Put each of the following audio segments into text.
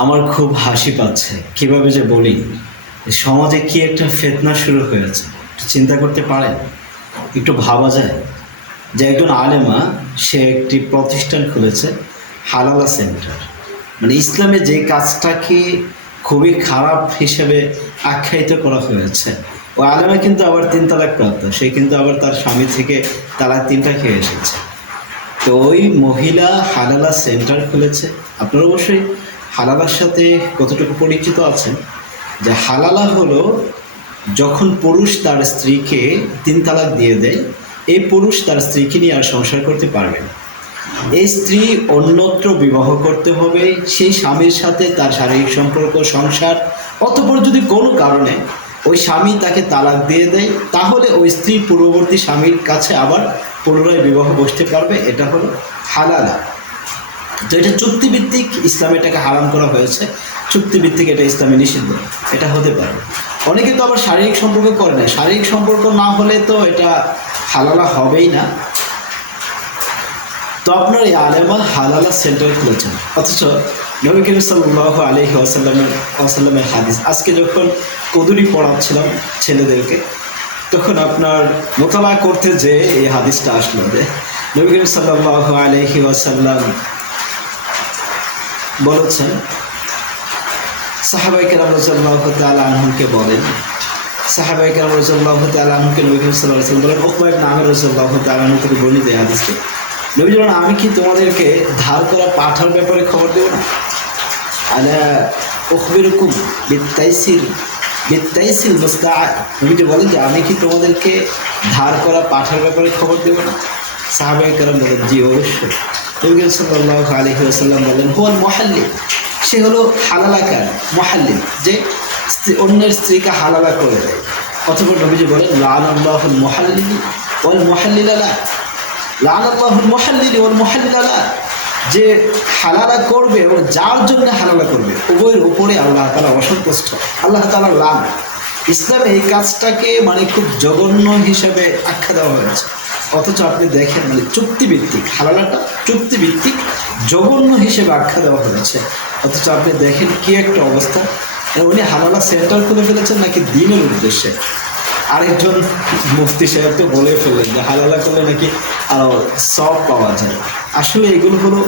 আমার খুব হাসি পাচ্ছে কিভাবে যে বলি সমাজে কি একটা ফিতনা শুরু হয়েছে। একটু চিন্তা করতে পারেন, একটু ভাবা যায় যে একজন আলেমা সে একটি প্রতিষ্ঠান খুলেছে, হালালা সেন্টার। মানে ইসলামে যে কাজটাকে খুবই খারাপ হিসেবে আখ্যায়িত করা হয়েছে, ও আলেমা কিন্তু আবার 3 তালাক প্রাপ্ত, সে কিন্তু আবার তার স্বামী থেকে তালাক 3টা খেয়ে এসেছে। তো ওই মহিলা হালালা সেন্টার খুলেছে। আপনারা অবশ্যই হালালার সাথে কতটুকু পরিচিত আছেন, যে হালালা হলো যখন পুরুষ তার স্ত্রীকে 3 তালাক দিয়ে দেয়, এই পুরুষ তার স্ত্রীকে নিয়ে আর সংসার করতে পারবে না। এই স্ত্রী অন্যত্র বিবাহ করতে হবে, সেই স্বামীর সাথে তার শারীরিক সম্পর্ক, সংসার, অতঃপর যদি কোনো কারণে ওই স্বামী তাকে তালাক দিয়ে দেয়, তাহলে ওই স্ত্রী পূর্ববর্তী স্বামীর কাছে আবার পুনরায় বিবাহ বসতে পারবে। এটা হলো হালালা। তো এটা চুক্তিভিত্তিক, ইসলামে এটাকে হারাম করা হয়েছে, চুক্তিভিত্তিক, এটা ইসলামে নিষিদ্ধ, এটা হতে পারে। অনেকে তো আবার শারীরিক সম্পর্ক করে না, শারীরিক সম্পর্ক না হলে তো এটা হালালা হবেই না। তো আপনার এই আলেমা হালালা সেন্টার খুলেছেন, অথচ নবী করিম সাল্লাল্লাহু আলাইহি ওয়াসাল্লামের হাদিস, আজকে যখন কদুরি পড়াচ্ছিলাম ছেলেদেরকে, তখন আপনার মোতালা করতে যে এই হাদিসটা আসলো যে নবী করিম সাল্লাল্লাহু আলাইহি ওয়াসাল্লাম বলেছেন, সাহাবায়ে কেরাম রাদিয়াল্লাহু তাআলা আনহুকে বলেন, সাহাবায়ে কেরাম রাদিয়াল্লাহু তাআলা আনহুকে নবী করিম সাল্লাল্লাহু আলাইহি ওয়াসাল্লাম বলেন, উকবা ইবনে আমির রাদিয়াল্লাহু তাআলা আনহু থেকে বর্ণিত এই হাদিসটি, নবী বলেন, আমি কি তোমাদেরকে ধার করা পাঠার ব্যাপারে খবর দেব না? আলা উখবিরুকুম বিত্তাইসিল মুস্তাআদ, নবীজি বলেন যে আমি কি তোমাদেরকে ধার করা পাঠার ব্যাপারে খবর দেব না? সাহাবায়ে কেরাম বলেন, জি অবশ্যই। নবী সাল্লাল্লাহু আলাইহি ওয়াসাল্লাম বলেন, হুয়াল মুহাল্লিল, সে হলো হালালাকার, মুহাল্লিল, যে অন্যের স্ত্রীকে হালালা করে দেয়। অথবা নবীজি বলেন, লাআনাল্লাহুল মুহাল্লিল ওয়াল মুহাল্লিলা লা, লাআনাল্লাহুল মুহাল্লিল ওয়াল মুহাল্লিলা লা, যে হালালা করবে ও যার জন্য হালালা করবে, উভয়ের উপরে আল্লাহ তাআলা অসন্তুষ্ট, আল্লাহ তাআলা লান। ইসলামে এই কাজটাকে মানে খুব জঘন্য হিসেবে আখ্যা দেওয়া হয়েছে। অথচ আপনি দেখেন, মানে চুক্তিভিত্তিক, হালালাটা চুক্তিভিত্তিক, জঘন্য হিসেবে আখ্যা দেওয়া হয়েছে। অথচ আপনি দেখেন কি একটা অবস্থা। উনি হালালা সেন্টার খুলে ফেলেছেন নাকি দিনের উদ্দেশ্যে। আরেকজন মুফতি সাহেব তো বলে ফেললেন যে হালালা করলে নাকি আরও সওয়াব পাওয়া যায়। আসলে এগুলো হলো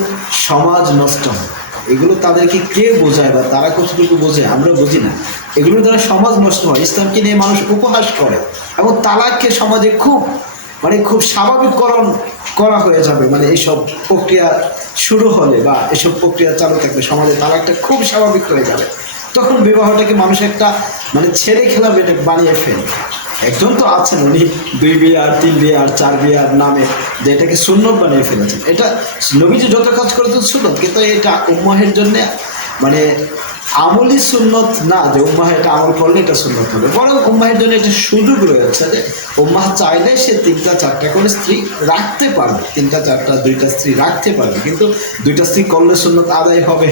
সমাজ নষ্ট হয়, এগুলো তাদেরকে কে বোঝায় বা তারা কতটুকু বোঝে আমরা বুঝি না। এগুলোর দ্বারা সমাজ নষ্ট হয়, ইসলামকে নিয়ে মানুষ উপহাস করে, এবং তালাককে সমাজে খুব স্বাভাবিককরণ করা হয়ে যাবে। মানে এইসব প্রক্রিয়া শুরু হলে বা এসব প্রক্রিয়া চালু থাকলে সমাজে তালাকটা খুব স্বাভাবিক হয়ে যাবে। তখন বিবাহটাকে মানুষ একটা মানে ছেলে খেলা বানিয়ে ফেলে। একজন তো আছেন, উনি 2 বিয়ে আর 3 বিয়ে আর 4 বিয়ের নামে যে এটাকে সুন্নত বানিয়ে ফেলেছেন। এটা নবীজি যত কাজ করেছেন সুন্নত, কিন্তু এটা উম্মাহের জন্য মানে আমলি সুন্নত না, যে উম্মাহ এটা আমল করলে এটা সুন্নত হবে, বরং উম্মাহের জন্য একটা সুযোগ রয়েছে যে উম্মাহ চাইলে সে 3টা 4টা করে স্ত্রী রাখতে পারবে, 3টা 4টা 2টা স্ত্রী রাখতে পারবে। কিন্তু 2টা স্ত্রী করলে সুন্নত আদায় হবে,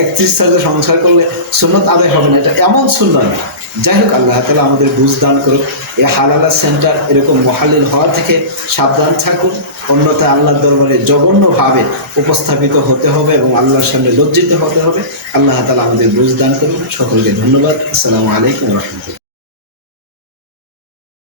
1 স্ত্রীর সাথে সংসার করলে সুন্নত আদায় হবে না, এটা এমন সুন্নত না। যাই হোক, আল্লাহ তাআলা আমাদের বুঝ দান করুক। এই হালালা সেন্টার এরকম মুহাল্লিল হওয়া থেকে সাবধান থাকুন, অন্যথায় আল্লাহর দরবারে জঘন্যভাবে উপস্থাপিত হতে হবে এবং আল্লাহর সামনে লজ্জিত হতে হবে। আল্লাহ তাআলা আমাদের বুঝ দান করুন। সকলকে ধন্যবাদ। আসসালামু আলাইকুম ওয়া রাহমাতুল্লাহ।